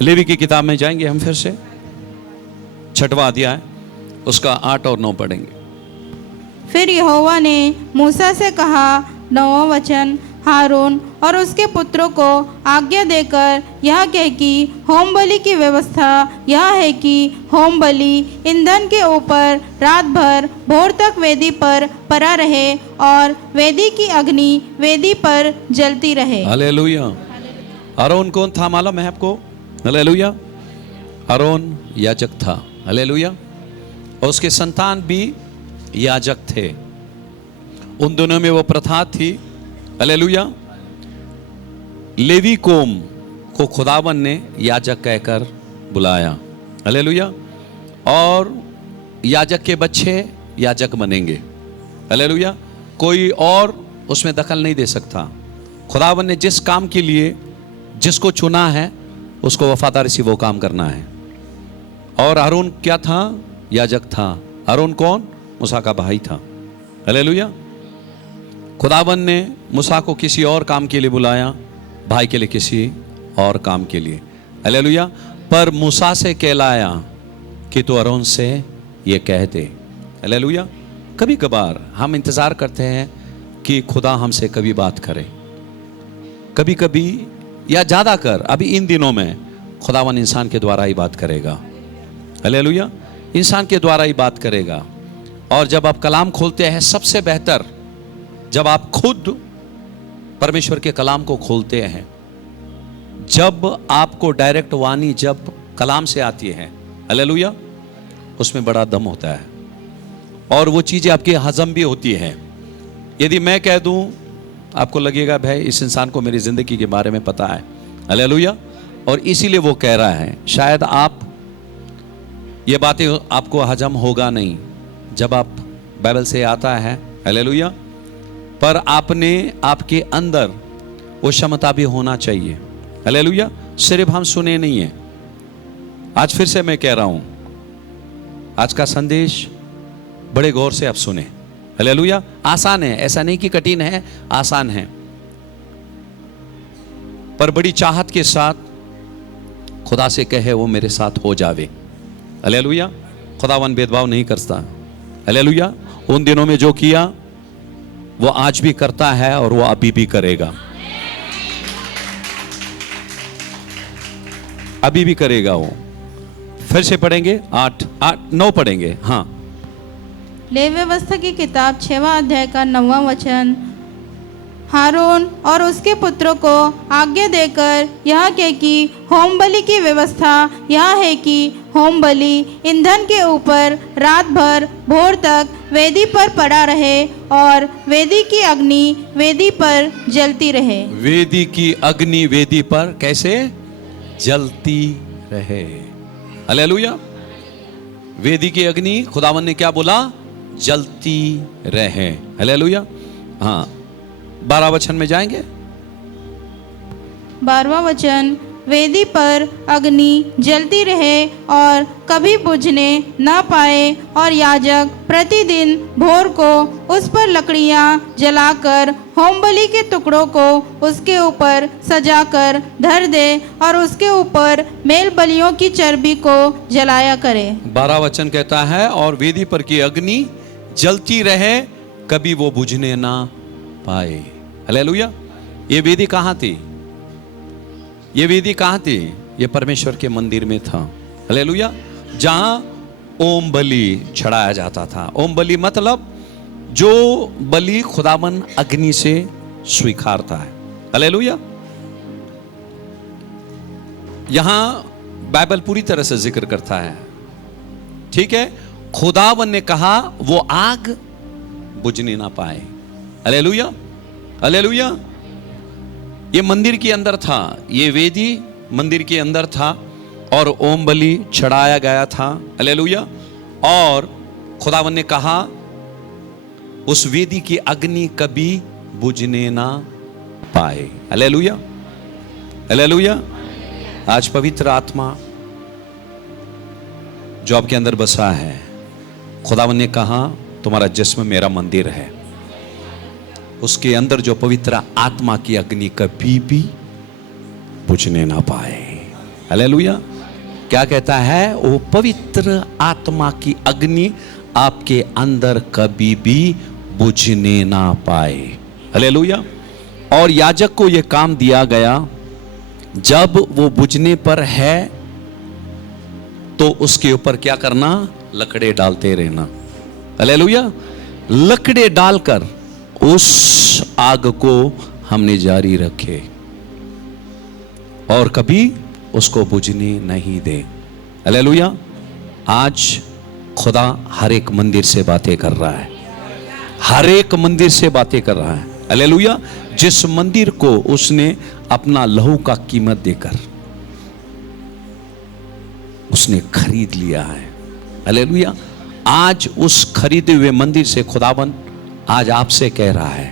Levy की किताब में जाएंगे हम फिर से, 6वां अध्याय उसका 8 और 9 पढ़ेंगे। फिर यहोवा ने मूसा से कहा, 9वां वचन, हारून और उसके पुत्रों को आज्ञा देकर यह कह कि होम बलि की व्यवस्था यह है कि होम बलि ईंधन के ऊपर रात भर भोर तक वेदी पर पड़ा रहे और वेदी की अग्नि वेदी पर जलती रहे। हालेलुया। आरोन कौन था मालूम है आपको? हालेलुया। आरोन याजक था। हालेलुया। और उसके संतान भी याजक थे। उन दोनों में वो प्रथा थी। हालेलुया। लेवी कौम को खुदावन ने याजक कहकर बुलाया। हालेलुया। और याजक के बच्चे याजक बनेंगे। हालेलुया। कोई और उसमें दखल नहीं दे सकता। खुदावन ने जिस काम के लिए जिसको चुना है उसको वफादारी से वो काम करना है। और हारून क्या था? याजक था। हारून कौन? मूसा का भाई था। हालेलुया। खुदावन ने मूसा को किसी और काम के लिए बुलाया, भाई के लिए किसी और काम के लिए। हालेलुया। पर मूसा से कहलाया कि तू हारून से ये कह दे। हालेलुया। कभी कभार हम इंतजार करते हैं कि खुदा हमसे कभी बात करे, कभी कभी या ज्यादा कर अभी इन दिनों में खुदावन इंसान के द्वारा ही बात करेगा। हालेलुया। इंसान के द्वारा ही बात करेगा। और जब आप कलाम खोलते हैं, सबसे बेहतर जब आप खुद परमेश्वर के कलाम को खोलते हैं, जब आपको डायरेक्ट वाणी जब कलाम से आती है, हालेलुया, उसमें बड़ा दम होता है और वो चीजें आपके हजम भी होती है। यदि मैं कह दूं, आपको लगेगा भाई इस इंसान को मेरी जिंदगी के बारे में पता है। हालेलुया। और इसीलिए वो कह रहा है। शायद आप ये बातें आपको हजम होगा नहीं जब आप बाइबल से आता है। हालेलुया। पर आपने आपके अंदर वो क्षमता भी होना चाहिए। हालेलुया। सिर्फ हम सुने नहीं है। आज फिर से मैं कह रहा हूं, आज का संदेश बड़े गौर से आप सुने। हालेलुया। आसान है, ऐसा नहीं कि कठिन है, आसान है, पर बड़ी चाहत के साथ खुदा से कहे वो मेरे साथ हो जावे। हालेलुया। खुदावन भेदभाव नहीं करता। हालेलुया। उन दिनों में जो किया वो आज भी करता है और वो अभी भी करेगा, अभी भी करेगा वो। फिर से पढ़ेंगे 9 पढ़ेंगे। हाँ, लेवी व्यवस्था की किताब 6वां अध्याय का 9वां वचन, हारून और उसके पुत्रों को आज्ञा देकर यह कह कि होम बलि की व्यवस्था यह है कि होम बलि ईंधन के ऊपर रात भर भोर तक वेदी पर पड़ा रहे और वेदी की अग्नि वेदी पर जलती रहे। वेदी की अग्नि वेदी पर कैसे जलती रहे? हालेलुया। वेदी की अग्नि खुदावन ने क्या बोला? जलती रहे। हालेलुया। हाँ, 12 वचन में जाएंगे। 12वां वचन, वेदी पर अग्नि जलती रहे और कभी बुझने न पाए और याजक प्रतिदिन भोर को उस पर लकड़ियां जलाकर होम बलि के टुकड़ों को उसके ऊपर सजाकर धर दे और उसके ऊपर मेल बलियों की चर्बी को जलाया करे। 12 वचन कहता है और वेदी पर की अग्नि जलती रहे, कभी वो बुझने ना पाए। हालेलुया। ये वेदी कहाँ थी? ये वेदी कहाँ थी? ये परमेश्वर के मंदिर में था। हालेलुया। जहां ओम बलि चढ़ाया जाता था। ओम बलि मतलब जो बलि खुदावन अग्नि से स्वीकारता है। हालेलुया। यहां बाइबल पूरी तरह से जिक्र करता है, ठीक है। खुदावन ने कहा वो आग बुझने ना पाए। हालेलुया। हालेलुया। ये मंदिर के अंदर था, ये वेदी मंदिर के अंदर था और ओम बलि चढ़ाया गया था। हालेलुया। और खुदावन ने कहा उस वेदी की अग्नि कभी बुझने ना पाए। हालेलुया। हालेलुया। आज पवित्र आत्मा जो आपके अंदर बसा है, खुदावन ने कहा तुम्हारा जिस्म मेरा मंदिर है, उसके अंदर जो पवित्र आत्मा की अग्नि कभी भी बुझने ना पाए। हालेलुया। क्या कहता है? वो पवित्र आत्मा की अग्नि आपके अंदर कभी भी बुझने ना पाए। हालेलुया। और याजक को यह काम दिया गया, जब वो बुझने पर है तो उसके ऊपर क्या करना? लकड़े डालते रहना। हालेलुया। लकड़े डालकर उस आग को हमने जारी रखे और कभी उसको बुझने नहीं दे। हालेलुया। आज खुदा हर एक मंदिर से बातें कर रहा है, हर एक मंदिर से बातें कर रहा है। हालेलुया। जिस मंदिर को उसने अपना लहू का कीमत देकर उसने खरीद लिया है। हालेलुया। आज उस खरीदे हुए मंदिर से खुदावन आज आपसे कह रहा है,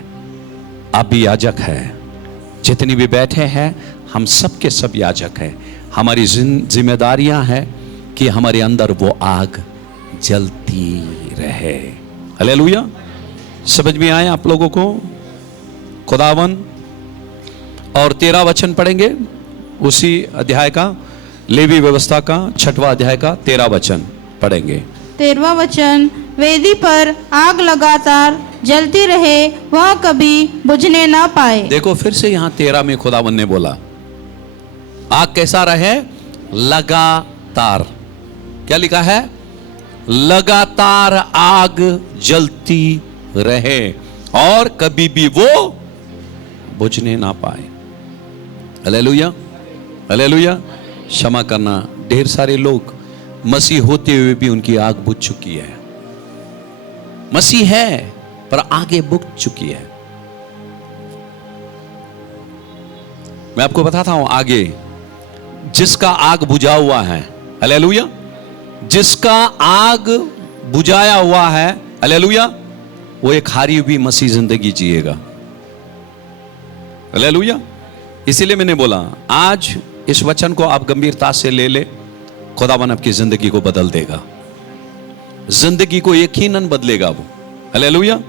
आप भी याजक है। जितनी भी बैठे हैं हम सब के सब याजक हैं। हमारी जिम्मेदारियां हैं कि हमारे अंदर वो आग जलती रहे। हालेलुया। समझ में आए आप लोगों को? खुदावन और 13 वचन पढ़ेंगे उसी अध्याय का, लेवी व्यवस्था का 6वां अध्याय का 13 वचन पढ़ेंगे। 13वां वचन, वेदी पर आग लगातार जलती रहे, वह कभी बुझने ना पाए। देखो फिर से यहां 13 में खुदावन ने बोला आग कैसा रहे? लगातार। क्या लिखा है? लगातार आग जलती रहे और कभी भी वो बुझने ना पाए। हालेलुया। हालेलुया। क्षमा करना, ढेर सारे लोग मसीह होते हुए भी उनकी आग बुझ चुकी है। मसीह है पर आगे बुझ चुकी है। मैं आपको बताता हूं आगे, जिसका आग बुझा हुआ है, हालेलुया, जिसका आग बुझाया हुआ है, हालेलुया, वो एक हारी हुई मसीह जिंदगी जिएगा। हालेलुया। इसीलिए मैंने बोला आज इस वचन को आप गंभीरता से ले ले, खुदावन आपकी जिंदगी को बदल देगा, जिंदगी को यकीनन बदलेगा वो। हालेलुया।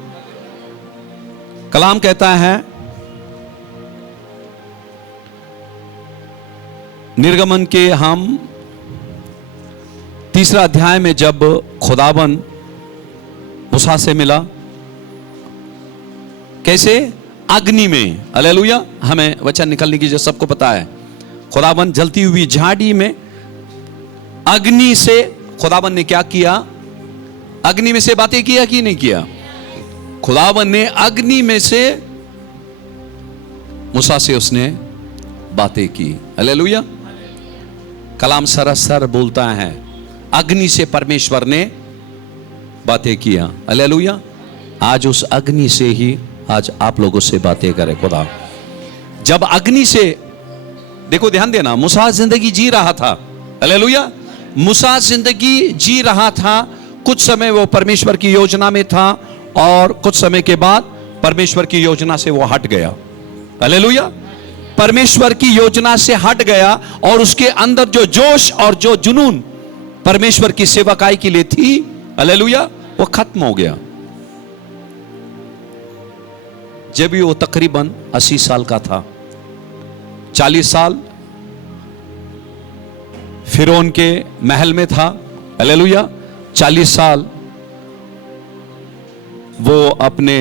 कलाम कहता है निर्गमन के हम 3 अध्याय में, जब खुदावन मूसा से मिला, कैसे? अग्नि में। हालेलुया। हमें वचन निकलने की जो सबको पता है, खुदावन जलती हुई झाड़ी में अग्नि से, खुदावन ने क्या किया? अग्नि में से बातें किया कि नहीं किया? खुदावन ने अग्नि में से मूसा से उसने बातें की। हालेलुया। कलाम सरसर बोलता है अग्नि से परमेश्वर ने बातें किया। हालेलुया। आज उस अग्नि से ही आज आप लोगों से बातें करे खुदा। जब अग्नि से, देखो ध्यान देना, मूसा जिंदगी जी रहा था। हालेलुया। मूसा जिंदगी जी रहा था, कुछ समय वो परमेश्वर की योजना में था और कुछ समय के बाद परमेश्वर की योजना से वो हट गया। हालेलुया। परमेश्वर की योजना से हट गया और उसके अंदर जो जोश और जो जुनून परमेश्वर की सेवकाई के लिए थी, हालेलुया, वो खत्म हो गया। जब भी वो तकरीबन 80 साल का था, 40 साल फिरौन के महल में था। हालेलुया। 40 साल वो अपने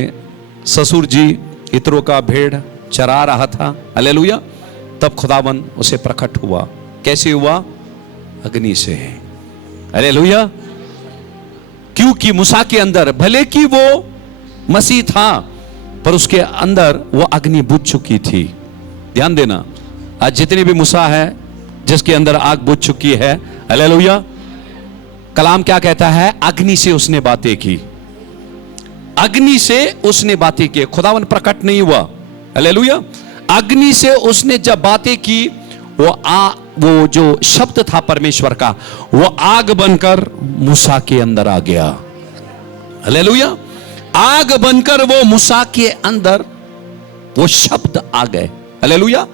ससुर जी इत्रो का भेड़ चरा रहा था। हालेलुया। तब खुदावन उसे प्रकट हुआ। कैसे हुआ? अग्नि से। हालेलुया। क्योंकि मूसा के अंदर, भले कि वो मसीह था, पर उसके अंदर वो अग्नि बुझ चुकी थी। ध्यान देना, आज जितने भी मूसा है जिसके अंदर आग बुझ चुकी है, हालेलुया, कलाम क्या कहता है? अग्नि से उसने बातें की, अग्नि से उसने बातें की। खुदावन प्रकट नहीं हुआ। हालेलुया। अग्नि से उसने जब बातें की, वो जो शब्द था परमेश्वर का, वो आग बनकर मूसा के अंदर आ गया। हालेलुया। आग बनकर वो मूसा के अंदर वो शब्द आ गए। हालेलुया।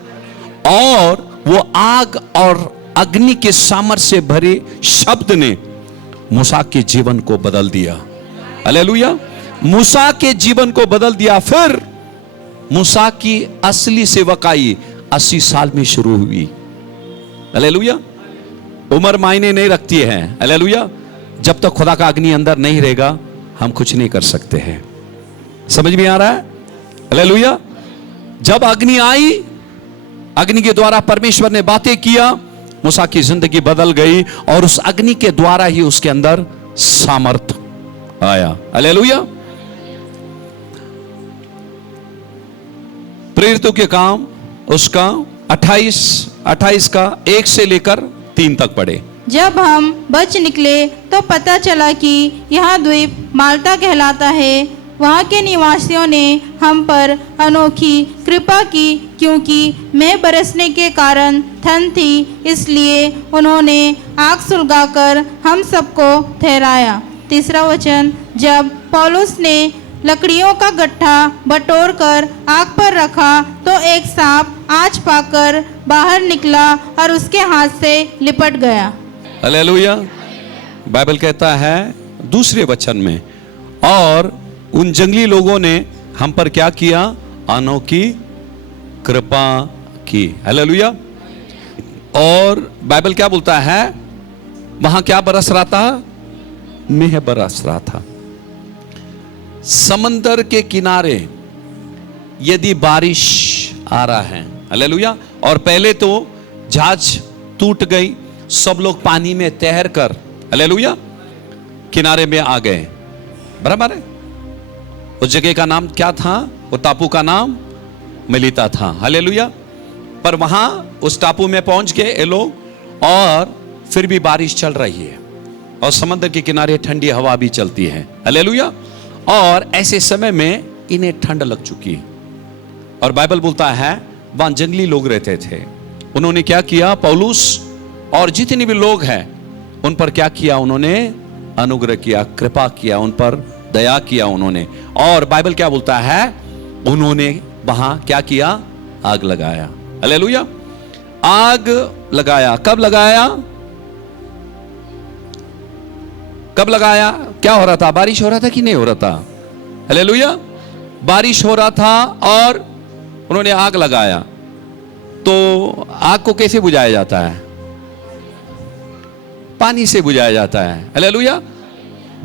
और वो आग और अग्नि के सामर्थ्य से भरे शब्द ने मूसा के जीवन को बदल दिया। हालेलुया। मूसा के जीवन को बदल दिया। फिर मूसा की असली सेवकाई 80 साल में शुरू हुई। हालेलुया। उम्र मायने नहीं रखती है, हालेलुया। जब तक खुदा का अग्नि अंदर नहीं रहेगा हम कुछ नहीं कर सकते हैं। समझ में आ रहा है? हालेलुया। जब अग्नि आई, अग्नि के द्वारा परमेश्वर ने बातें किया, मूसा की जिंदगी बदल गई और उस अग्नि के द्वारा ही उसके अंदर सामर्थ आया। हालेलुया। प्रेरितों के काम उसका 28 का 1 से लेकर 3 तक पढ़े। जब हम बच निकले तो पता चला कि यह द्वीप माल्टा कहलाता है। वहाँ के निवासियों ने हम पर अनोखी कृपा की, क्योंकि मैं बरसने के कारण ठंड थी, इसलिए उन्होंने आग सुलगाकर हम सबको ठहराया। 3 वचन, जब पौलुस ने लकड़ियों का गट्ठा बटोर कर आग पर रखा तो एक सांप आँच पाकर बाहर निकला और उसके हाथ से लिपट गया। हालेलुया। बाइबल कहता है दूसरे वचन में, और उन जंगली लोगों ने हम पर क्या किया? अनोखी कृपा की। हालेलुया। और बाइबल क्या बोलता है? वहां क्या बरस रहा था? मेह बरस रहा था। समंदर के किनारे यदि बारिश आ रहा है, हालेलुया, और पहले तो जहाज टूट गई, सब लोग पानी में तैर कर, हालेलुया, किनारे में आ गए, बराबर है। उस जगह का नाम क्या था? वो टापू का नाम मिलीता था। हालेलुया। पर वहां उस टापू में पहुंच गए ये लोग, और फिर भी बारिश चल रही है और समंदर के किनारे ठंडी हवा भी चलती है। हालेलुया। और ऐसे समय में इन्हें ठंड लग चुकी है, और बाइबल बोलता है वहां जंगली लोग रहते थे। उन्होंने क्या किया? पौलुस और जितने भी लोग हैं उन पर क्या किया? उन्होंने अनुग्रह किया, कृपा किया, उन पर दया किया उन्होंने। और बाइबल क्या बोलता है? उन्होंने वहां क्या किया? आग लगाया। हालेलुया। आग लगाया। कब लगाया? कब लगाया? क्या हो रहा था? बारिश हो रहा था कि नहीं हो रहा था? हालेलुया। बारिश हो रहा था और उन्होंने आग लगाया। तो आग को कैसे बुझाया जाता है? पानी से बुझाया जाता है। हालेलुया।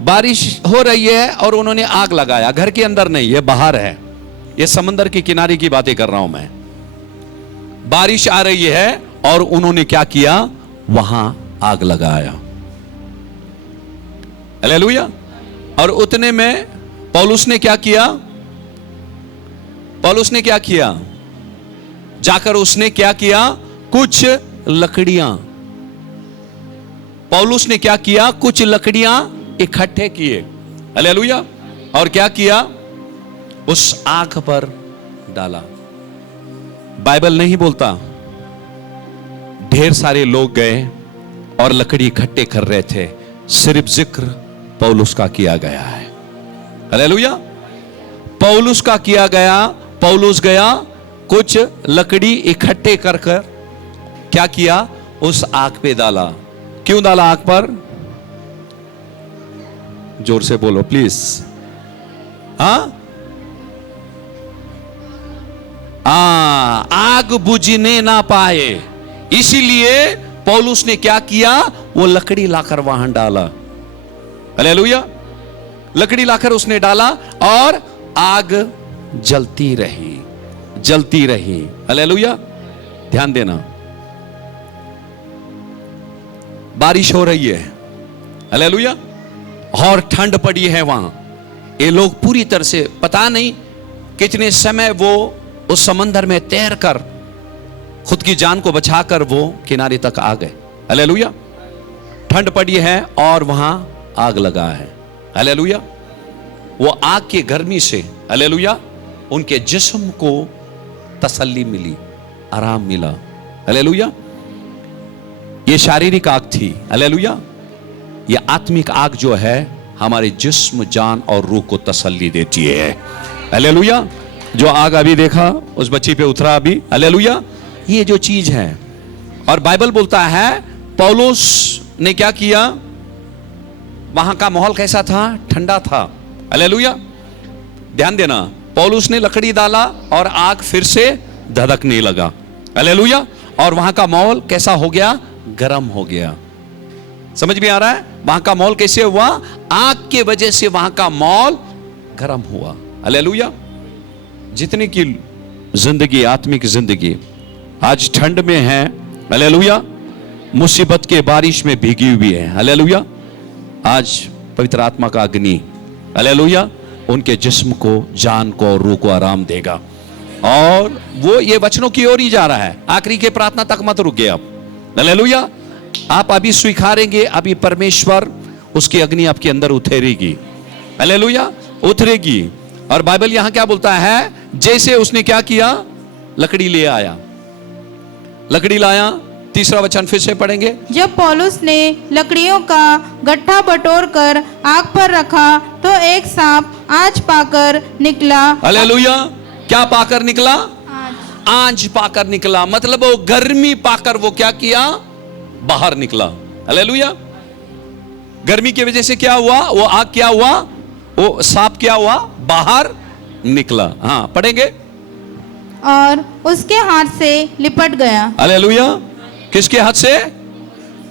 बारिश हो रही है और उन्होंने आग लगाया। घर के अंदर नहीं, ये बाहर है। ये समंदर के किनारे की बातें कर रहा हूं मैं। बारिश आ रही है और उन्होंने क्या किया? वहां आग लगाया। हालेलुया। और उतने में पौलुस ने क्या किया? पौलुस ने क्या किया? जाकर उसने क्या किया? कुछ लकड़ियां, पौलुस ने क्या किया? कुछ लकड़ियां इकट्ठे किए। हालेलुया। और क्या किया? उस आग पर डाला। बाइबल नहीं बोलता ढेर सारे लोग गए और लकड़ी इकट्ठे कर रहे थे, सिर्फ जिक्र पौलुस का किया गया है। हालेलुया। पौलुस का किया गया। पौलुस गया, कुछ लकड़ी इकट्ठे कर क्या किया? उस आग पे डाला। क्यों डाला आग पर? जोर से बोलो प्लीज। आग बुझने ना पाए, इसीलिए पौलुस ने क्या किया? वो लकड़ी लाकर वहां डाला। हालेलुया। लकड़ी लाकर उसने डाला और आग जलती रही, जलती रही। हालेलुया। ध्यान देना, बारिश हो रही है, हालेलुया, और ठंड पड़ी है वहां। ये लोग पूरी तरह से पता नहीं कितने समय वो उस समंदर में तैर कर खुद की जान को बचाकर वो किनारे तक आ गए। हालेलुया। ठंड पड़ी है और वहां आग लगा है। हालेलुया। वो आग की गर्मी से, हालेलुया, उनके जिस्म को तसल्ली मिली, आराम मिला। हालेलुया। ये शारीरिक आग थी। हालेलुया। ये आत्मिक आग जो है हमारे जिस्म, जान और रूह को तसल्ली देती है। हालेलुया। जो आग अभी देखा उस बच्ची पे उतरा अभी, हालेलुया, ये जो चीज है। और बाइबल बोलता है पौलुस ने क्या किया? वहां का माहौल कैसा था? ठंडा था। हालेलुया। ध्यान देना, पौलुस ने लकड़ी डाला और आग फिर से धधकने लगा। हालेलुया। और वहां का माहौल कैसा हो गया? गर्म हो गया। समझ में आ रहा है? वहां का माहौल कैसे हुआ? आग के वजह से वहां का माहौल गर्म हुआ। हालेलुया। जितने की जिंदगी, आत्मिक जिंदगी आज ठंड में है, हालेलुया, मुसीबत के बारिश में भीगी हुई है, हालेलुया, आज पवित्र आत्मा का अग्नि, हालेलुया, उनके जिस्म को, जान को और रूह को आराम देगा। और वो ये वचनों की ओर ही जा रहा है। आखिरी के प्रार्थना तक मत रुके आप, हालेलुया। आप अभी स्वीकारेंगे, अभी परमेश्वर उसकी अग्नि आपके अंदर उतरेगी, हालेलुया, उतरेगी। और बाइबल यहां क्या बोलता है? जैसे उसने क्या किया? लकड़ी ले आया, लकड़ी लाया। तीसरा वचन फिर से पढ़ेंगे। जब पौलुस ने लकड़ियों का गट्ठा बटोर कर आग पर रखा तो एक सांप आँच पाकर निकला। हालेलुया। क्या पाकर निकला? आँच। आँच पाकर निकला, मतलब वो गर्मी पाकर वो क्या किया? बाहर निकला। हालेलुया। गर्मी की वजह से क्या हुआ? वो आग क्या हुआ? वो सांप क्या हुआ? बाहर निकला। हाँ, पढ़ेंगे। और उसके हाथ से लिपट गया। हालेलुया। किसके हाथ से?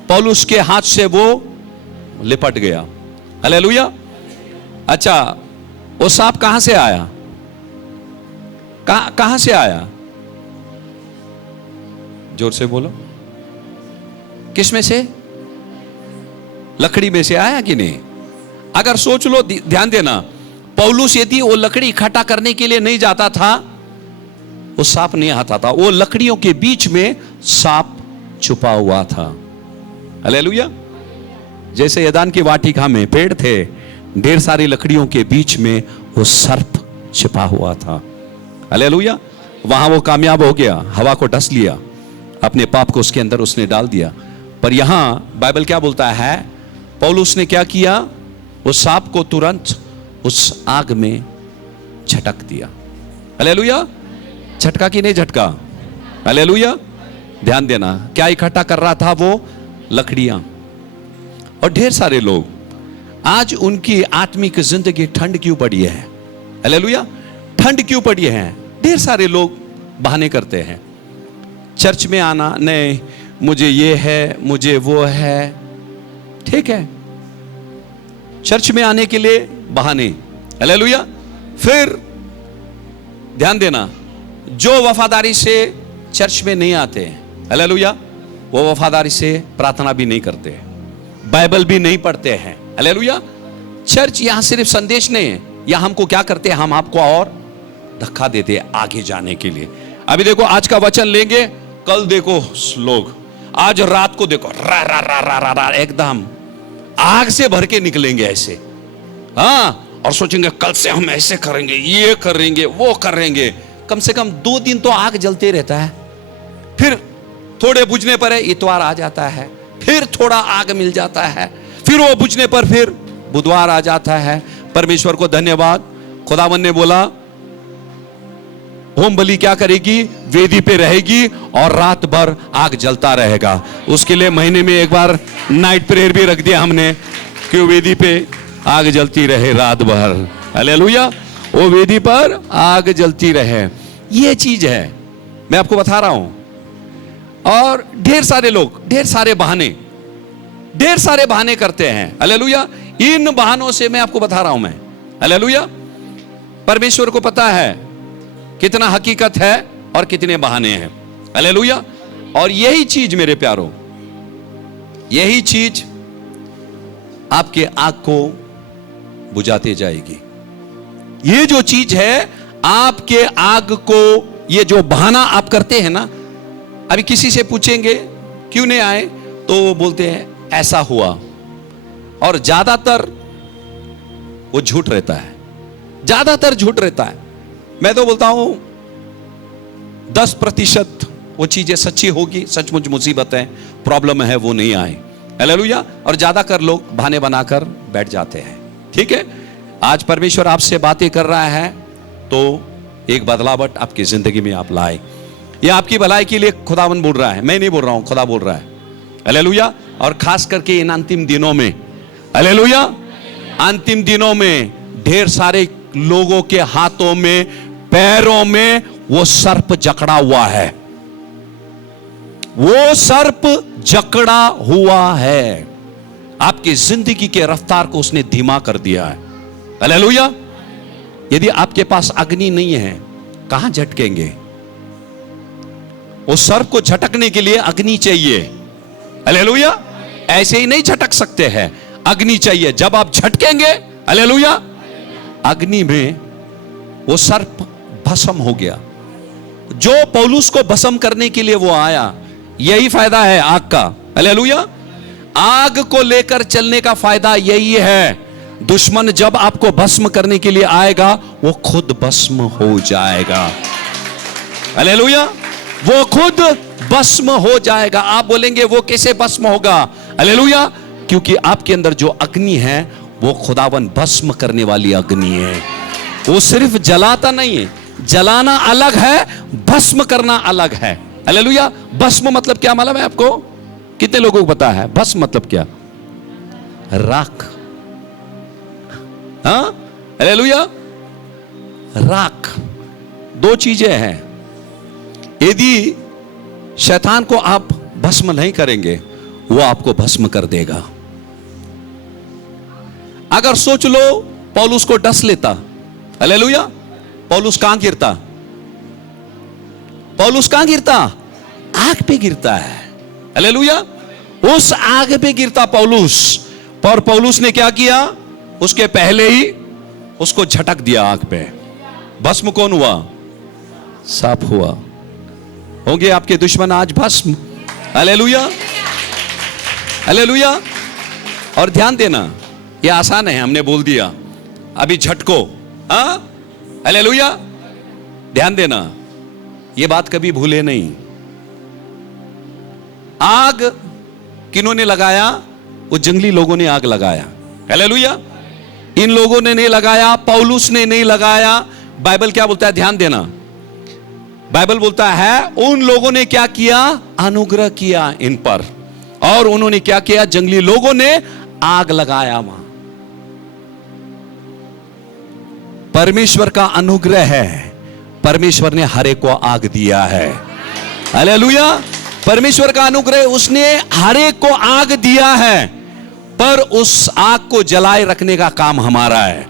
पौलुस के हाथ से वो लिपट गया। हालेलुया। अच्छा, वो सांप कहां से आया? कहां से आया? जोर से बोलो। किस में से? लकड़ी में से आया कि नहीं? अगर सोच लो, ध्यान देना, पौलुस यदि वो लकड़ी इकट्ठा करने के लिए नहीं जाता था, वो सांप नहीं आता था। वो लकड़ियों के बीच में सांप छुपा हुआ था। हालेलुया। जैसे यदान की वाटिका में पेड़ थे, ढेर सारी लकड़ियों के बीच में वो सर्प छिपा हुआ था। हालेलुया। वहां वो कामयाब हो गया, हवा को डस लिया, अपने पाप को उसके अंदर उसने डाल दिया। पर यहां बाइबल क्या बोलता है? पौलुस ने क्या किया? उस सांप को तुरंत उस आग में झटक दिया। हालेलुया। झटका कि नहीं झटका? हालेलुया। ध्यान देना, क्या इकट्ठा कर रहा था वो? लकड़ियां। और ढेर सारे लोग आज उनकी आत्मिक जिंदगी ठंड क्यों पड़ी है? हालेलुया। ठंड क्यों पड़ी है? ढेर सारे लोग बहाने करते हैं। चर्च में आना नहीं, मुझे ये है, मुझे वो है। ठीक है, चर्च में आने के लिए बहाने, हालेलुया। फिर ध्यान देना, जो वफादारी से चर्च में नहीं आते हैं, हालेलुया, वो वफादारी से प्रार्थना भी नहीं करते, बाइबल भी नहीं पढ़ते हैं, हालेलुया। चर्च यहां सिर्फ संदेश नहीं है, यहां हमको क्या करते हैं? हम आपको और धक्का देते हैं आगे जाने के लिए। अभी देखो, आज का वचन लेंगे, कल देखो लोग, आज रात को देखो रा रा रा रा रा, रा एकदम आग से भर के निकलेंगे ऐसे, हाँ, और सोचेंगे कल से हम ऐसे करेंगे, ये करेंगे, वो करेंगे। कम से कम 2 दिन तो आग जलते रहता है, फिर थोड़े बुझने पर इतवार आ जाता है, फिर थोड़ा आग मिल जाता है, फिर वो बुझने पर फिर बुधवार आ जाता है। परमेश्वर को धन्यवाद, खुदावन ने बोला होम बलि क्या करेगी? वेदी पे रहेगी और रात भर आग जलता रहेगा। उसके लिए महीने में एक बार नाइट प्रेयर भी रख दिया हमने कि वेदी पे आग जलती रहे रात भर। हालेलुया। वो वेदी पर आग जलती रहे, ये चीज है, मैं आपको बता रहा हूं। और ढेर सारे लोग ढेर सारे बहाने करते हैं, हालेलुया। इन बहानों से मैं आपको बता रहा हूं मैं, हालेलुया। परमेश्वर को पता है कितना हकीकत है और कितने बहाने हैं, हालेलुया। और यही चीज मेरे प्यारों, यही चीज आपके आग को बुझाते जाएगी। ये जो चीज है आपके आग को, ये जो बहाना आप करते हैं ना, अभी किसी से पूछेंगे क्यों नहीं आए, तो वो बोलते हैं ऐसा हुआ, और ज्यादातर वो झूठ रहता है, ज्यादातर झूठ रहता है। मैं तो बोलता हूं 10% वो चीजें सच्ची होगी, सचमुच मुसीबत है, प्रॉब्लम है, वो नहीं आए, हालेलुया। और ज्यादातर लोग बहाने बनाकर बैठ जाते हैं। ठीक है, आज परमेश्वर आपसे बातें कर रहा है तो एक बदलावट आपकी जिंदगी में आप लाए। यह आपकी भलाई के लिए खुदावन बोल रहा है, मैं नहीं बोल रहा हूं, खुदा बोल रहा है, हालेलुया। और खास करके इन अंतिम दिनों में, हालेलुया, अंतिम दिनों में ढेर सारे लोगों के हाथों में, पैरों में वो सर्प जकड़ा हुआ है, वो सर्प जकड़ा हुआ है। आपकी जिंदगी के रफ्तार को उसने धीमा कर दिया है। हालेलुया। यदि आपके पास अग्नि नहीं है, कहां झटकेंगे? उस सर्प को झटकने के लिए अग्नि चाहिए। हालेलुया। ऐसे ही नहीं झटक सकते हैं, अग्नि चाहिए। जब आप झटकेंगे, हालेलुया, अग्नि में वो सर्प भस्म हो गया। जो पौलुस को भस्म करने के लिए वो आया, यही फायदा है आग का। हालेलुया। आग को लेकर चलने का फायदा यही है। दुश्मन जब आपको भस्म करने के लिए आएगा, वो खुद भस्म हो जाएगा। हालेलुया। वो खुद भस्म हो जाएगा। आप बोलेंगे वो कैसे भस्म होगा? हालेलुया। क्योंकि आपके अंदर जो अग्नि है, वो खुदावन भस्म करने वाली अग्नि है। वो सिर्फ जलाता नहीं है, जलाना अलग है, भस्म करना अलग है। हालेलुया। भस्म मतलब क्या मालूम है आपको? कितने लोगों को पता है भस्म मतलब क्या? राख। हाँ, हालेलुया। राख। दो चीजें हैं। यदि शैतान को आप भस्म नहीं करेंगे, वो आपको भस्म कर देगा। अगर सोच लो पौलुस को डस लेता, हालेलुया, पौलुस कहां गिरता? पौलुस कहां गिरता? आग पे गिरता है। हालेलुया। उस आग पे गिरता पौलुस। पर पौलुस ने क्या किया? उसके पहले ही उसको झटक दिया आग पे। भस्म कौन हुआ? सांप हुआ। होंगे आपके दुश्मन आज भस्म। हालेलुया। हालेलुया। और ध्यान देना, यह आसान है, हमने बोल दिया अभी झटको। हाँ, हालेलुया। ध्यान देना, यह बात कभी भूले नहीं। आग किन्होंने लगाया? वो जंगली लोगों ने आग लगाया। हालेलुया। इन लोगों ने नहीं लगाया, पौलुस ने नहीं लगाया। बाइबल क्या बोलता है? ध्यान देना, बाइबल बोलता है उन लोगों ने क्या किया? अनुग्रह किया इन पर। और उन्होंने क्या किया? जंगली लोगों ने आग लगाया वहां। परमेश्वर का अनुग्रह है, परमेश्वर ने हर एक को आग दिया है। हालेलुया। परमेश्वर का अनुग्रह, उसने हर एक को आग दिया है, पर उस आग को जलाए रखने का काम हमारा है।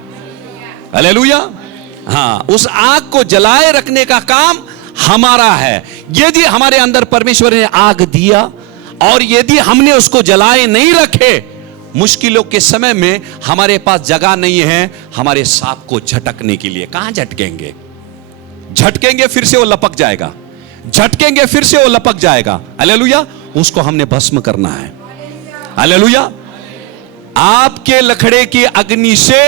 हालेलुया। हाँ, उस आग को जलाए रखने का काम हमारा है। यदि हमारे अंदर परमेश्वर ने आग दिया और यदि हमने उसको जलाए नहीं रखे, मुश्किलों के समय में हमारे पास जगह नहीं है हमारे सांप को झटकने के लिए। कहां झटकेंगे? झटकेंगे फिर से वो लपक जाएगा, झटकेंगे फिर से वो लपक जाएगा। हालेलुया। उसको हमने भस्म करना है। हालेलुया। आपके लकड़े की अग्नि से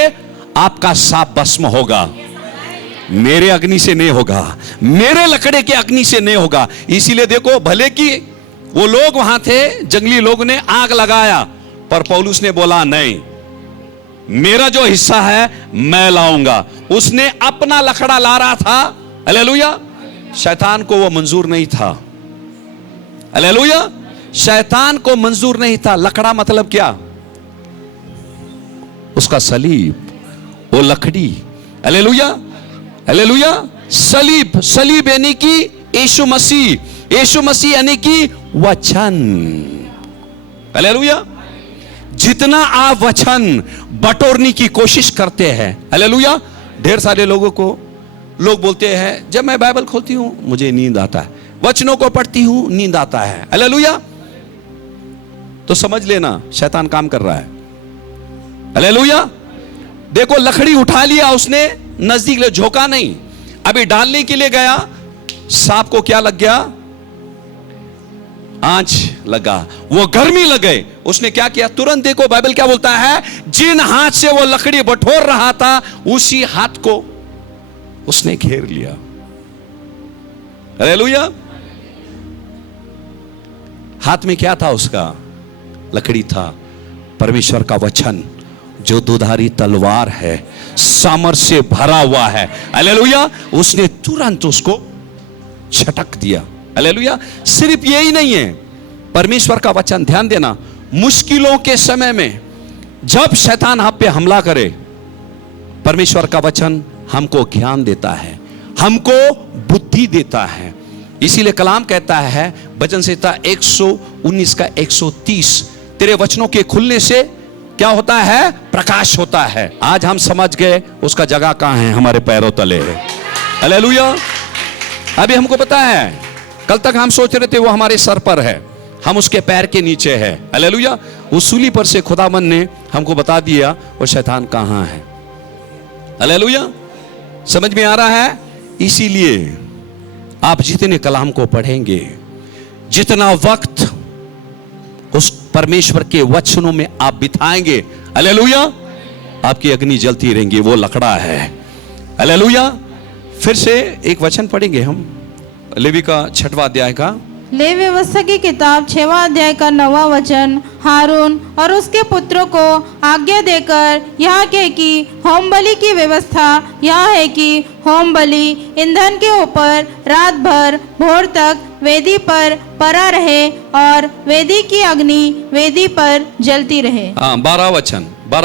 आपका सांप भस्म होगा, मेरे अग्नि से नहीं होगा, मेरे लकड़े के अग्नि से नहीं होगा। इसीलिए देखो, भले कि वो लोग वहां थे, जंगली लोग ने आग लगाया, पर पौलुस ने बोला नहीं, मेरा जो हिस्सा है मैं लाऊंगा। उसने अपना लकड़ा ला रहा था। हालेलुया। शैतान को वो मंजूर नहीं था। हालेलुया। शैतान को मंजूर नहीं था। लकड़ा मतलब क्या? उसका सलीब, वो लकड़ी। हालेलुया। हालेलुया। सलीब, सलीब यानी कि यीशु मसीह, यीशु मसीह यानी कि वचन। हालेलुया। जितना आप वचन बटोरने की कोशिश करते हैं, हालेलुया। ढेर सारे लोगों को लोग बोलते हैं, जब मैं बाइबल खोलती हूं मुझे नींद आता है, वचनों को पढ़ती हूं नींद आता है। हालेलुया। तो समझ लेना शैतान काम कर रहा है। हालेलुया। देखो, लकड़ी उठा लिया उसने, नजदीक ले, झोंका नहीं, अभी डालने के लिए गया, सांप को क्या लग गया? आंच लगा, वो गर्मी लग गई। उसने क्या किया? तुरंत देखो बाइबल क्या बोलता है, जिन हाथ से वो लकड़ी बटोर रहा था उसी हाथ को उसने घेर लिया। हालेलुया। हाथ में क्या था उसका? लकड़ी था, परमेश्वर का वचन जो दुधारी तलवार है, सामर्थ्य से भरा हुआ है। हालेलुया। उसने तुरंत उसको छटक दिया। हालेलुया। सिर्फ यही नहीं है, परमेश्वर का वचन, ध्यान देना, मुश्किलों के समय में जब शैतान आप पे हमला करे, परमेश्वर का वचन हमको ज्ञान देता है, हमको बुद्धि देता है, इसीलिए कलाम कहता है भजन संहिता 119 का 130, तेरे वचनों के खुलने से क्या होता है? प्रकाश होता है। आज हम समझ गए उसका जगह कहां है, हमारे पैरों तले है। हालेलुया। अभी हमको पता है, कल तक हम सोच रहे थे वो हमारे सर पर है, हम उसके पैर के नीचे है। हालेलुया। उस सूली पर से खुदावन ने हमको बता दिया वो शैतान कहां है। हालेलुया। समझ में आ रहा है? इसीलिए आप जितने कलाम को पढ़ेंगे, जितना वक्त उस परमेश्वर के वचनों में आप बिताएंगे, हालेलुया, आपकी अग्नि जलती रहेंगी। वो लकड़ा है। हालेलुया। फिर से एक वचन पढ़ेंगे हम, लेवी का 6वां अध्याय का। लेवी व्यवस्था की किताब 6वां अध्याय का 9वां वचन, हारून और उसके पुत्रों को आज्ञा देकर यह कहे कि होम बलि की व्यवस्था यह है कि होम बलि ईंधन के ऊपर रात भर भोर तक वेदी पर पड़ा रहे और वेदी की अग्नि वेदी पर जलती रहे। हाँ, 12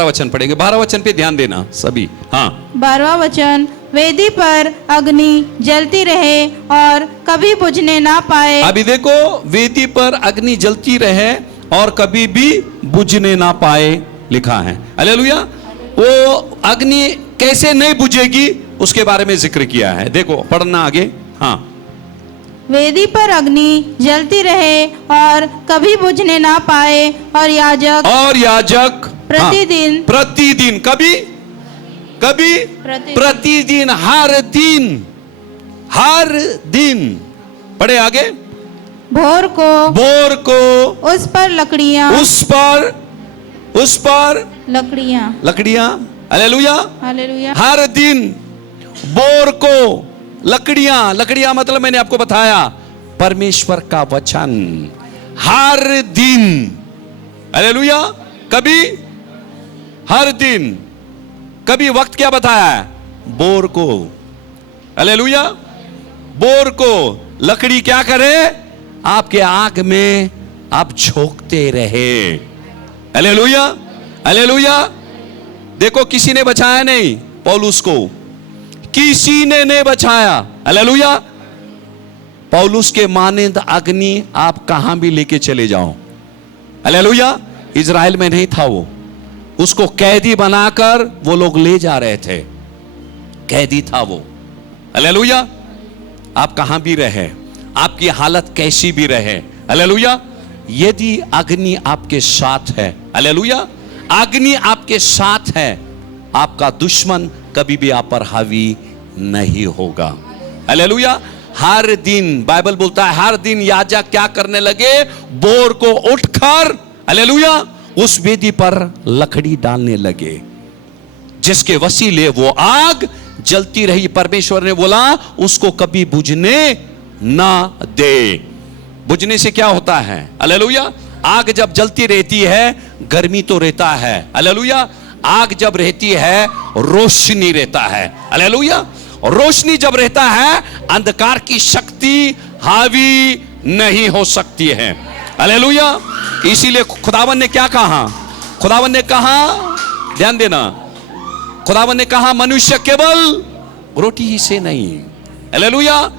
वचन पढ़ेंगे। 12 वचन पे ध्यान देना सभी। हाँ, 12वां वचन, वेदी पर अग्नि जलती रहे और कभी बुझने ना पाए। अभी देखो, वेदी पर अग्नि जलती रहे और कभी भी बुझने ना पाए लिखा है। हालेलुया। वो अग्नि कैसे नहीं बुझेगी उसके बारे में जिक्र किया है। देखो पढ़ना आगे। हाँ, वेदी पर अग्नि जलती रहे और कभी बुझने ना पाए और याजक प्रतिदिन प्रतिदिन हर दिन पढ़े आगे, भोर को उस पर लकड़ियां। हालेलुया। हर दिन बोर को लकड़ियां मतलब मैंने आपको बताया परमेश्वर का वचन। हर दिन, हालेलुया। कभी हर दिन, कभी वक्त क्या बताया है? बोर को। हालेलुया। बोर को लकड़ी क्या करे? आपके आंख में आप झोंकते रहे। हालेलुया। हालेलुया। देखो, किसी ने बचाया नहीं पौलुस को, किसी ने नहीं बचाया। हालेलुया। पौलुस के मानिंद अग्नि आप कहां भी लेके चले जाओ। हालेलुया। इजराइल में नहीं था वो, उसको कैदी बनाकर वो लोग ले जा रहे थे, कैदी था वो। हालेलुया। आप कहां भी रहे, आपकी हालत कैसी भी रहे, हालेलुया, यदि अग्नि आपके साथ है, हालेलुया, अग्नि आपके साथ है, आपका दुश्मन कभी भी आप पर हावी नहीं होगा। हालेलुया। हर दिन बाइबल बोलता है, हर दिन याजक क्या करने लगे? बोर को उठकर, हालेलुया, उस वेदी पर लकड़ी डालने लगे, जिसके वसीले वो आग जलती रही। परमेश्वर ने बोला उसको कभी बुझने ना दे। बुझने से क्या होता है? हालेलुया। आग जब जलती रहती है गर्मी तो रहता है। हालेलुया। आग जब रहती है रोशनी रहता है। हालेलुया। रोशनी जब रहता है अंधकार की शक्ति हावी नहीं हो सकती है। हालेलुया। इसीलिए खुदावन ने क्या कहा? खुदावन ने कहा, ध्यान देना, खुदावन ने कहा मनुष्य केवल रोटी ही से नहीं। हालेलुया।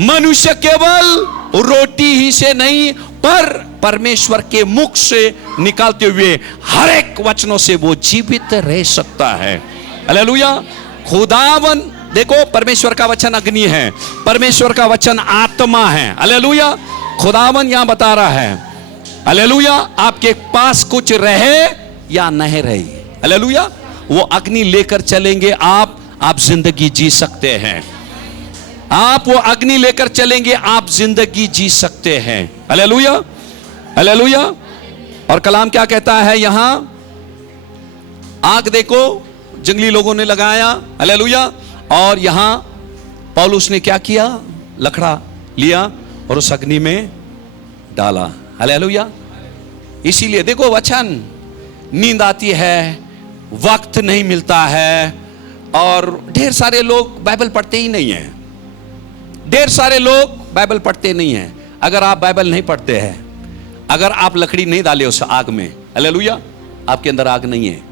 मनुष्य केवल रोटी ही से नहीं, पर परमेश्वर के मुख से निकालते हुए हर एक वचनों से वो जीवित रह सकता है। हालेलुया। खुदावन, देखो, परमेश्वर का वचन अग्नि है, परमेश्वर का वचन आत्मा है। हालेलुया। खुदावन यहां बता रहा है, हालेलुया, आपके पास कुछ रहे या नहीं रहे, हालेलुया, वो अग्नि लेकर चलेंगे आप जिंदगी जी सकते हैं। आप वो अग्नि लेकर चलेंगे, आप जिंदगी जी सकते हैं। हालेलुया। हालेलुया। और कलाम क्या कहता है यहां? आग देखो जंगली लोगों ने लगाया। हालेलुया। और यहां पौलुस ने क्या किया? लकड़ा लिया और उस अग्नि में डाला। हालेलुया। इसीलिए देखो वचन, नींद आती है, वक्त नहीं मिलता है, और ढेर सारे लोग बाइबल पढ़ते ही नहीं हैं। ढेर सारे लोग बाइबल पढ़ते नहीं हैं। अगर आप बाइबल नहीं पढ़ते हैं, अगर आप लकड़ी नहीं डाले उस आग में, हालेलुया, आपके अंदर आग नहीं है।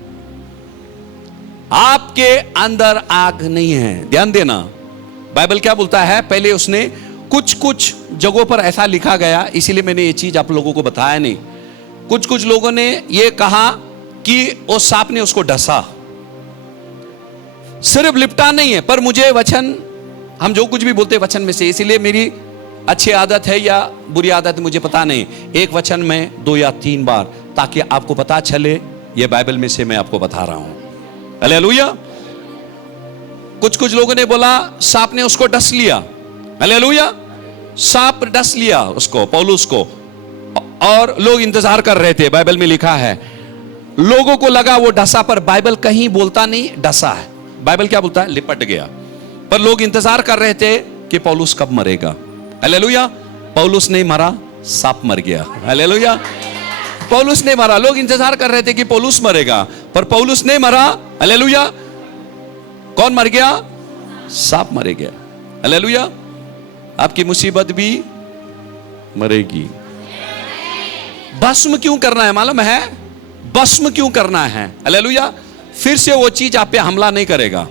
आपके अंदर आग नहीं है। ध्यान देना, बाइबल क्या बोलता है? पहले उसने कुछ कुछ जगहों पर ऐसा लिखा गया, इसीलिए मैंने ये चीज आप लोगों को बताया नहीं। कुछ कुछ लोगों ने ये कहा कि वो सांप ने उसको डसा, सिर्फ लिपटा नहीं है, पर मुझे वचन, हम जो कुछ भी बोलते हैं वचन में से, इसीलिए मेरी अच्छी आदत है या बुरी आदत है मुझे पता नहीं, एक वचन में 2 या 3 बार, ताकि आपको पता चले ये बाइबल में से मैं आपको बता रहा हूं। हालेलुया। कुछ कुछ लोगों ने बोला सांप ने उसको डस लिया। हालेलुया। सांप डस लिया उसको, पौलुस को, और लोग इंतजार कर रहे थे। बाइबल में लिखा है, लोगों को लगा वो डसा, पर बाइबल कहीं बोलता नहीं डसा है, बाइबल क्या बोलता है? लिपट गया। पर लोग इंतजार कर रहे थे कि पौलुस कब मरेगा। हालेलुया। पौलुस नहीं मरा, सांप मर गया। हालेलुया। पौलुस नहीं मरा, लोग इंतजार कर रहे थे कि पौलुस मरेगा, पर पौलुस नहीं मरा। हालेलुया। कौन मर गया? सांप मर गया। हालेलुया। आपकी मुसीबत भी मरेगी। भस्म क्यों करना है मालूम है? भस्म क्यों करना है? हालेलुया। फिर से वो चीज आप पे हमला नहीं करेगा,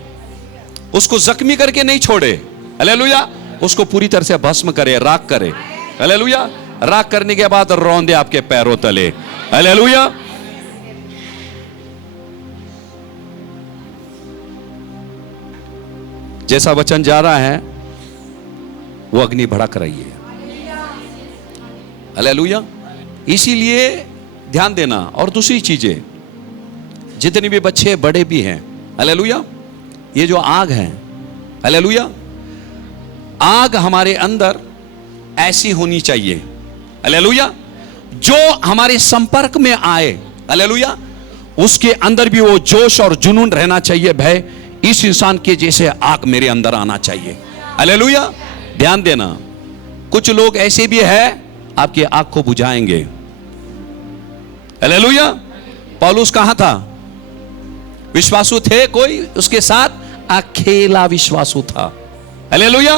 उसको जख्मी करके नहीं छोड़े। हालेलुया। उसको पूरी तरह से भस्म करे, राख करे। हालेलुया। राख करने के बाद रौंदे आपके पैरों तले। हालेलुया। जैसा वचन जा रहा है वो अग्नि भड़क रही है। हालेलुया। इसीलिए ध्यान देना। और दूसरी चीजें, जितने भी बच्चे बड़े भी हैं, हालेलुया, ये जो आग है, हालेलुया, आग हमारे अंदर ऐसी होनी चाहिए, हालेलुया, जो हमारे संपर्क में आए, हालेलुया, उसके अंदर भी वो जोश और जुनून रहना चाहिए। भय इस इंसान के जैसे आग मेरे अंदर आना चाहिए। हालेलुया। ध्यान देना, कुछ लोग ऐसे भी है आपकी आग को बुझाएंगे। हालेलुया। पौलुस कहां था? विश्वासु थे कोई उसके साथ? अकेला विश्वासु था। हालेलुया।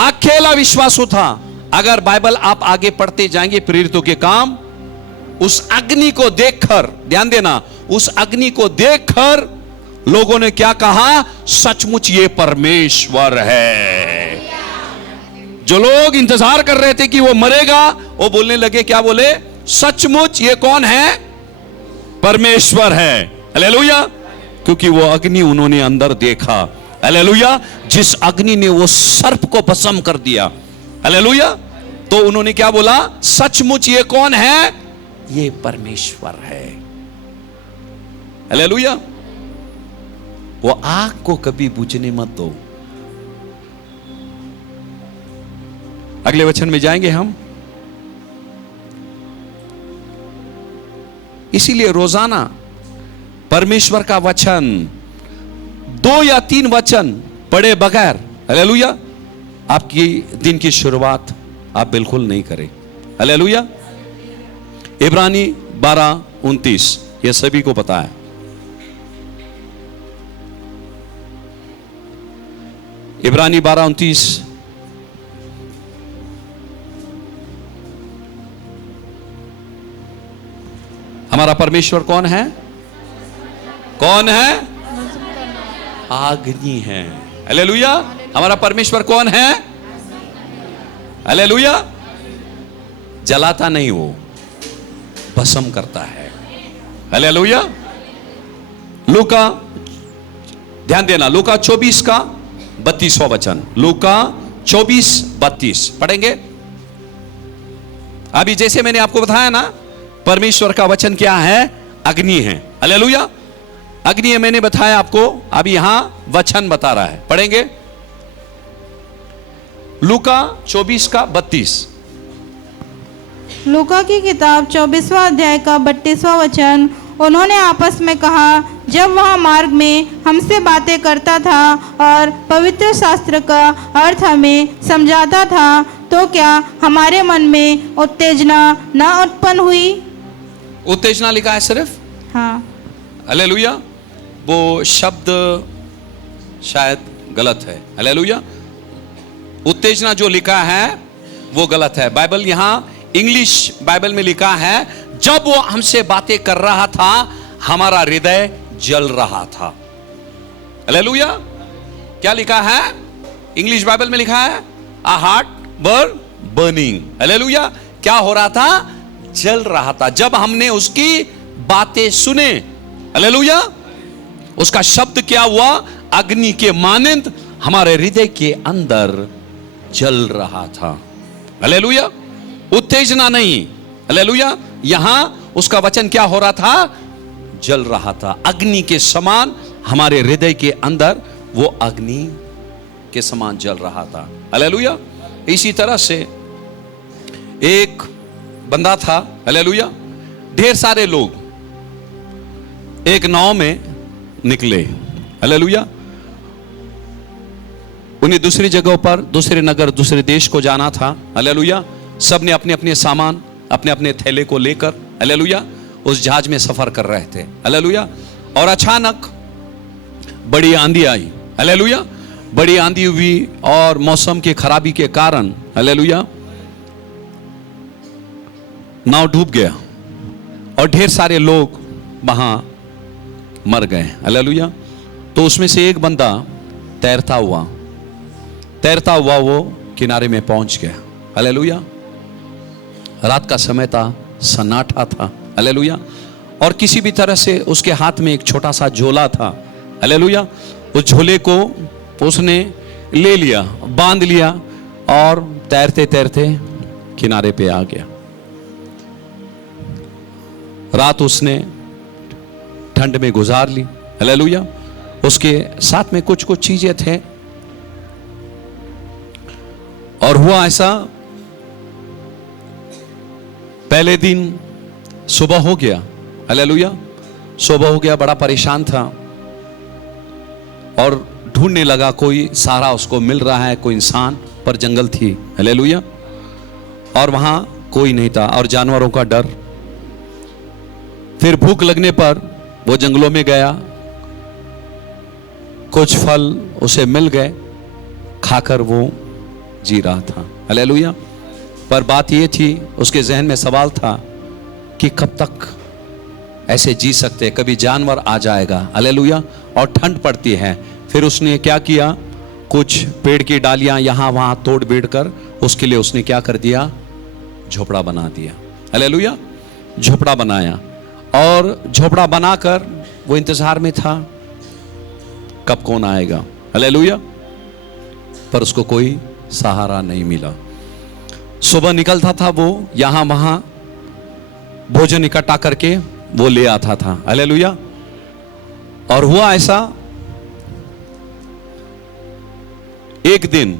अकेला विश्वासु था। अगर बाइबल आप आगे पढ़ते जाएंगे, प्रेरितों के काम, उस अग्नि को देखकर, ध्यान देना, उस अग्नि को देखकर लोगों ने क्या कहा? सचमुच ये परमेश्वर है। जो लोग इंतजार कर रहे थे कि वो मरेगा, वो बोलने लगे, क्या बोले? सचमुच ये कौन है? परमेश्वर है। हालेलुया। क्योंकि वो अग्नि उन्होंने अंदर देखा। हालेलुया। जिस अग्नि ने वो सर्प को भस्म कर दिया। हालेलुया। तो उन्होंने क्या बोला? सचमुच ये कौन है? ये परमेश्वर है। हालेलुया। वो आग को कभी बुझने मत दो। अगले वचन में जाएंगे हम। इसीलिए रोजाना परमेश्वर का वचन, 2 या 3 वचन पढ़े बगैर, हालेलुया, आपकी दिन की शुरुआत आप बिल्कुल नहीं करें। हालेलुया। इब्रानी 12:29 ये सभी को पता है। इब्रानी 12:29, हमारा परमेश्वर कौन है? कौन है? अग्नि है। हालेलुया। हमारा परमेश्वर कौन है? हालेलुया। जलाता नहीं, वो भस्म करता है। हालेलुया। लूका, ध्यान देना, लूका 24 का 32वां वचन, लूका 24:32 पढ़ेंगे। अभी जैसे मैंने आपको बताया ना, परमेश्वर का वचन क्या है? अग्नि है। हालेलुया। अग्नि है, मैंने बताया आपको। अभी यहां वचन बता रहा है, पढ़ेंगे। लूका 24 का 32। लूका की किताब 24वां अध्याय का 32वां वचन। उन्होंने आपस में कहा, जब वह मार्ग में हमसे बातें करता था और पवित्र शास्त्र का अर्थ हमें समझाता था, तो क्या हमारे मन में उत्तेजना न उत्पन्न हुई? उत्तेजना लिखा है सिर्फ। हाँ। हालेलुया। वो शब्द शायद गलत है। हालेलुया। उत्तेजना जो लिखा है वो गलत है। बाइबल यहां इंग्लिश बाइबल में लिखा है, जब वो हमसे बातें कर रहा था हमारा हृदय जल रहा था। हालेलुया। क्या लिखा है? इंग्लिश बाइबल में लिखा है, आ हार्ट वर बर्निंग। हालेलुया। क्या हो रहा था? जल रहा था। जब हमने उसकी बातें सुने, हालेलुया, उसका शब्द क्या हुआ? अग्नि के मानंद हमारे हृदय के अंदर जल रहा था। हालेलुया। उत्तेजना नहीं, हालेलुया। यहां उसका वचन क्या हो रहा था? जल रहा था। अग्नि के समान हमारे हृदय के अंदर वो अग्नि के समान जल रहा था। हालेलुया। इसी तरह से एक बंदा था, हालेलुया, ढेर सारे लोग एक नाव में निकले, हालेलुया। उन्हें दूसरी जगहों पर, दूसरे नगर, दूसरे देश को जाना था, हालेलुया। सबने अपने अपने सामान, अपने अपने थैले को लेकर, हालेलुया, उस जहाज में सफर कर रहे थे, हालेलुया। और अचानक बड़ी आंधी आई, हालेलुया। बड़ी आंधी हुई और मौसम की खराबी के कारण, हालेलुया, नाव डूब गया और ढेर सारे लोग वहां मर गए, हालेलुया। तो उसमें से एक बंदा तैरता हुआ वो किनारे में पहुंच गया, हालेलुया। रात का समय था, सन्नाटा था, हालेलुया। और किसी भी तरह से उसके हाथ में एक छोटा सा झोला था, हालेलुया। उस झोले को उसने ले लिया, बांध लिया और तैरते तैरते किनारे पे आ गया। रात उसने ठंड में गुजार ली, हालेलुया। उसके साथ में कुछ कुछ चीजें थे। और हुआ ऐसा, पहले दिन सुबह हो गया, हालेलुया। सुबह हो गया, बड़ा परेशान था और ढूंढने लगा, कोई सहारा उसको मिल रहा है, कोई इंसान, पर जंगल थी, हालेलुया। और वहां कोई नहीं था और जानवरों का डर। फिर भूख लगने पर वो जंगलों में गया, कुछ फल उसे मिल गए, खाकर वो जी रहा था, हालेलुया। पर बात ये थी, उसके जहन में सवाल था कि कब तक ऐसे जी सकते, कभी जानवर आ जाएगा, हालेलुया, और ठंड पड़ती है। फिर उसने क्या किया, कुछ पेड़ की डालियां यहां वहां तोड़ बेड़ कर उसके लिए उसने क्या कर दिया, झोपड़ा बना दिया, हालेलुया। झोपड़ा बनाया और झोपड़ा बनाकर वो इंतजार में था कब कौन आएगा, हालेलुया। पर उसको कोई सहारा नहीं मिला। सुबह निकलता था वो, यहां वहां भोजन इकट्ठा करके वो ले आता था, हालेलुया। और हुआ ऐसा, एक दिन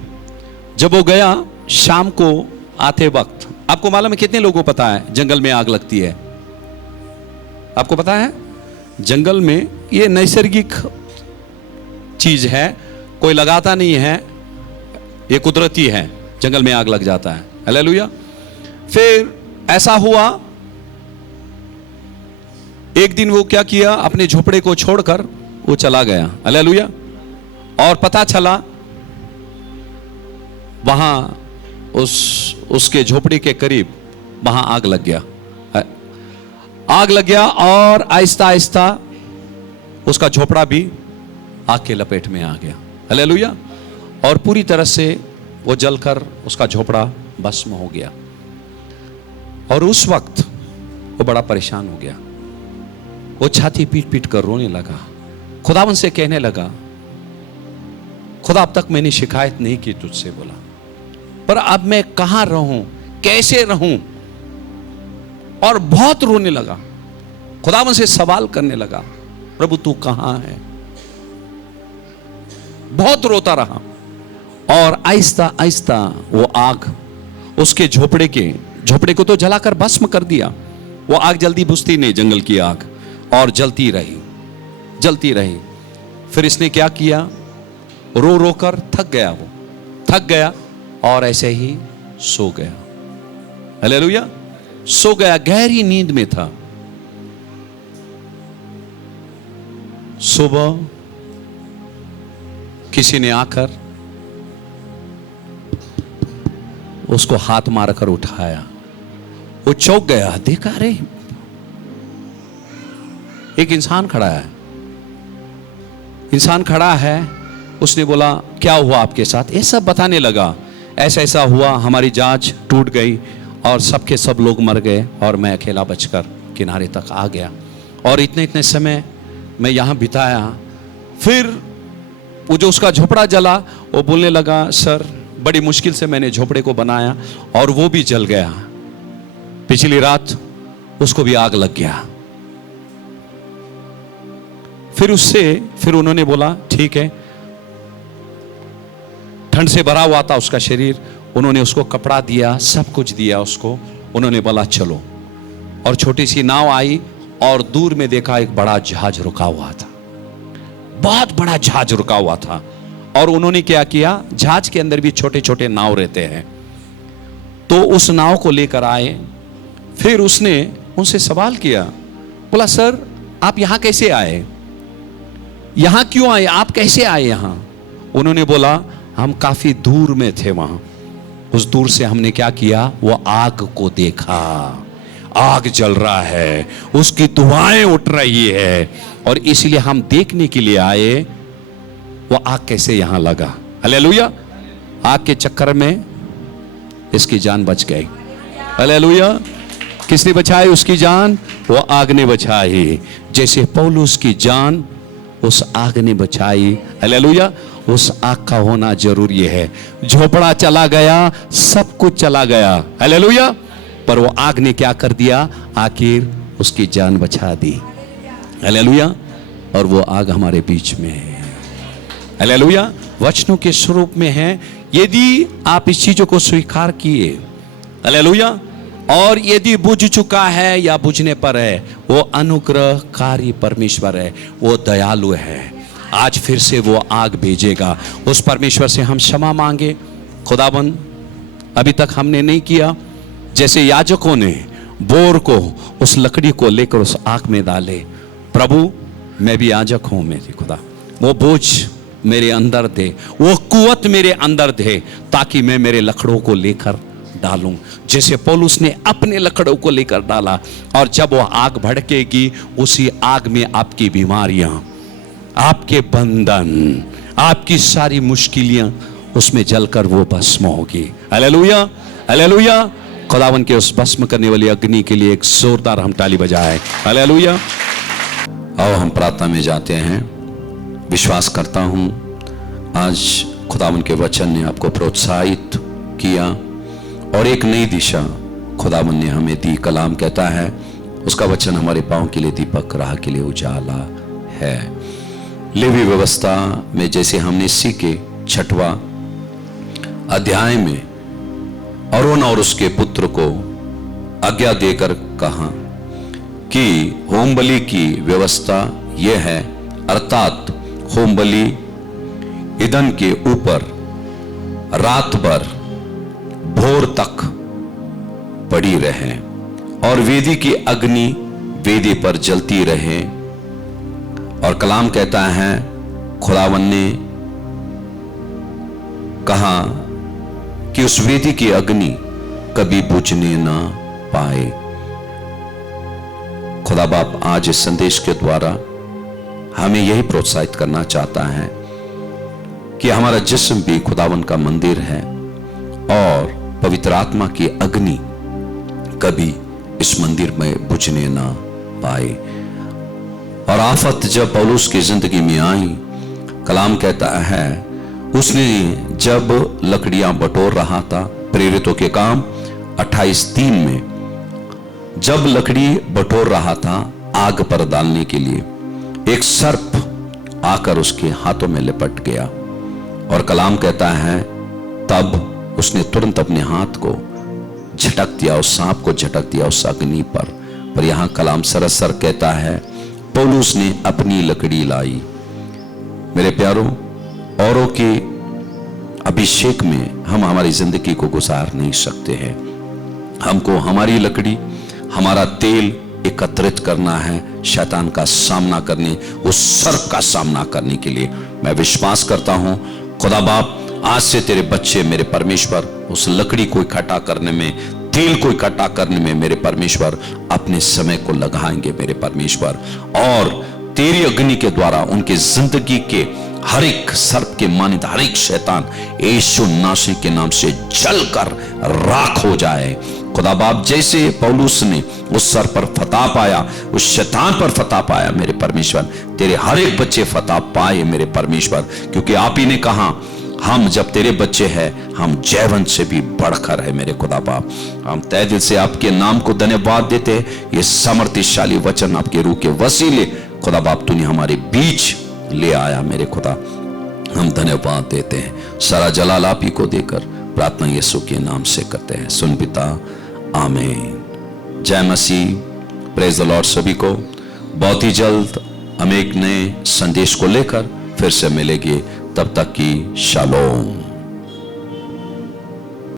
जब वो गया शाम को आते वक्त, आपको मालूम है कितने लोगों को पता है जंगल में आग लगती है? आपको पता है? जंगल में ये नैसर्गिक चीज है, कोई लगाता नहीं है, ये कुदरती है, जंगल में आग लग जाता है, हालेलुया। फिर ऐसा हुआ, एक दिन वो क्या किया, अपने झोपड़े को छोड़कर वो चला गया, हालेलुया। और पता चला वहां उसके झोपड़ी के करीब वहां आग लग गया, आग लग गया और आहिस्ता आहिस्ता उसका झोपड़ा भी आग के लपेट में आ गया, हालेलुया। और पूरी तरह से वो जलकर उसका झोपड़ा भस्म हो गया। और उस वक्त वो बड़ा परेशान हो गया, वो छाती पीट पीट कर रोने लगा, खुदावन से कहने लगा, खुदा अब तक मैंने शिकायत नहीं की तुझसे, बोला, पर अब मैं कहां रहूं, कैसे रहूं? और बहुत रोने लगा, खुदावन से सवाल करने लगा, प्रभु तू कहां है? बहुत रोता रहा। और आहिस्ता आहिस्ता वो आग उसके झोपड़े को तो जलाकर भस्म कर दिया। वो आग जल्दी बुझती नहीं, जंगल की आग, और जलती रही। फिर इसने क्या किया, रो रो कर थक गया और ऐसे ही सो गया, हालेलुया। सो गया, गहरी नींद में था। सुबह किसी ने आकर उसको हाथ मारकर उठाया, वो चौंक गया, देखा अरे एक इंसान खड़ा है। उसने बोला क्या हुआ आपके साथ? ये सब बताने लगा। ऐसा ऐसा हुआ, हमारी जांच टूट गई और सबके सब लोग मर गए और मैं अकेला बचकर किनारे तक आ गया। और इतने इतने समय मैं यहाँ बिताया। फिर वो जो उसका झोपड़ा जला, वो बोलने लगा, सर बड़ी मुश्किल से मैंने झोपड़े को बनाया और वो भी जल गया। पिछली रात उसको भी आग लग गया। फिर उन्होंने बोला ठीक है, ठंड से भरा हुआ था उसका शरीर। उन्होंने उसको कपड़ा दिया, सब कुछ दिया उसको। उन्होंने बोला चलो, और छोटी सी नाव आई और दूर में देखा एक बड़ा जहाज रुका हुआ था, बहुत बड़ा जहाज रुका हुआ था। और उन्होंने क्या किया, जहाज के अंदर भी छोटे छोटे नाव रहते हैं, तो उस नाव को लेकर आए। फिर उसने उनसे सवाल किया, बोला सर आप यहां कैसे आए, यहां क्यों आए, आप कैसे आए यहां? उन्होंने बोला हम काफी दूर में थे, वहां उस दूर से हमने क्या किया, वो आग को देखा, आग जल रहा है, उसकी धुआएं उठ रही है, और इसलिए हम देखने के लिए आए वो आग कैसे यहां लगा। हालेलुया। आग के चक्कर में इसकी जान बच गई। हालेलुया। किसने बचाई उसकी जान? वो आग ने बचाई। जैसे पौलुस की जान उस आग ने बचाई। हालेलुया। उस आग का होना जरूरी है। झोपड़ा चला गया, सब कुछ चला गया, हालेलुया, पर वो आग ने क्या कर दिया, आखिर उसकी जान बचा दी। हालेलुया। और वो आग हमारे बीच में है। हालेलुया। वचनों के स्वरूप में है। यदि आप इस चीजों को स्वीकार किए, हालेलुया, और यदि बुझ चुका है या बुझने पर है, वो अनुग्रहकारी परमेश्वर है, वो दयालु है। आज फिर से वो आग भेजेगा। उस परमेश्वर से हम क्षमा मांगे, खुदाबंद अभी तक हमने नहीं किया। जैसे याजकों ने बोर को, उस लकड़ी को लेकर उस आग में डाले, प्रभु मैं भी याजक हूं, मेरे खुदा वो बोझ मेरे अंदर दे, वो कुवत मेरे अंदर दे, ताकि मैं मेरे लकड़ों को लेकर डालूं। जैसे पौलुस ने अपने लकड़ों को लेकर डाला, और जब वो आग भड़केगी, उसी आग में आपकी बीमारियां, आपके बंधन, आपकी सारी मुश्किलें उसमें जलकर वो भस्म होगी। हालेलुया। हालेलुया। खुदावन के उस भस्म करने वाली अग्नि के लिए एक जोरदार हम ताली बजाएं। हालेलुया। आओ हम प्रार्थना में जाते हैं। विश्वास करता हूं आज खुदावन के वचन ने आपको प्रोत्साहित किया और एक नई दिशा खुदावन ने हमें दी। कलाम कहता है उसका वचन हमारे पांव के लिए दीपक, राह के लिए उजाला है। लेवी व्यवस्था में जैसे हमने सीखे 6वां अध्याय में अरोन और उसके पुत्र को आज्ञा देकर कहा कि होम बलि की व्यवस्था यह है, अर्थात होम बलि ईंधन के ऊपर रात भर भोर तक पड़ी रहे और वेदी की अग्नि वेदी पर जलती रहे। और कलाम कहता है खुदावन ने कहा कि उस वेदी की अग्नि कभी बुझने ना पाए। खुदा बाप आज इस संदेश के द्वारा हमें यही प्रोत्साहित करना चाहता है कि हमारा जिस्म भी खुदावन का मंदिर है और पवित्र आत्मा की अग्नि कभी इस मंदिर में बुझने ना पाए। और आफत जब पौलुस की जिंदगी में आई, कलाम कहता है उसने जब लकड़ियां बटोर रहा था, प्रेरितों के काम 28:3 में, जब लकड़ी बटोर रहा था आग पर डालने के लिए, एक सर्प आकर उसके हाथों में लिपट गया। और कलाम कहता है तब उसने तुरंत अपने हाथ को झटक दिया, उस सांप को झटक दिया उस अग्नि पर यहां कलाम सरसर कहता है पौलुस ने अपनी लकड़ी लाई। मेरे प्यारों, औरों के अभिषेक में हम हमारी जिंदगी को गुजार नहीं सकते हैं। हमको हमारी लकड़ी, हमारा तेल एकत्रित करना है शैतान का सामना करने, उस सर्प का सामना करने के लिए। मैं विश्वास करता हूं खुदा बाप आज से तेरे बच्चे मेरे परमेश्वर उस लकड़ी को इकट्ठा करने में, तेल को इकट्ठा करने में मेरे परमेश्वर अपने समय को लगाएंगे मेरे परमेश्वर, और तेरी अग्नि के द्वारा उनके जिंदगी के हर एक सर्प के मानित हर एक शैतान यीशु नासरी के नाम से जलकर राख हो जाए। खुदा बाप, जैसे पौलुस ने उस सर पर फतह पाया, उस शैतान पर फतह पाया मेरे परमेश्वर, तेरे हर एक बच्चे फतह पाए मेरे परमेश्वर, क्योंकि आप ही ने कहा हम जब तेरे बच्चे हैं हम जयवंत से भी बढ़कर है मेरे खुदा बाप। हम तहे दिल से आपके नाम को धन्यवाद देते हैं। ये सामर्थ्यशाली वचन आपके रूह के वसीले खुदा बाप तूने हमारे बीच ले आया मेरे खुदा, हम धन्यवाद देते हैं। सारा जलाल आप ही को देकर प्रार्थना यीशु के नाम से करते हैं। सुन पिता, आमीन। जय मसीह, प्रेज द लॉर्ड। सभी को बहुत ही जल्द हम एक नए संदेश को लेकर फिर से मिलेंगे। तब तक की शालोम।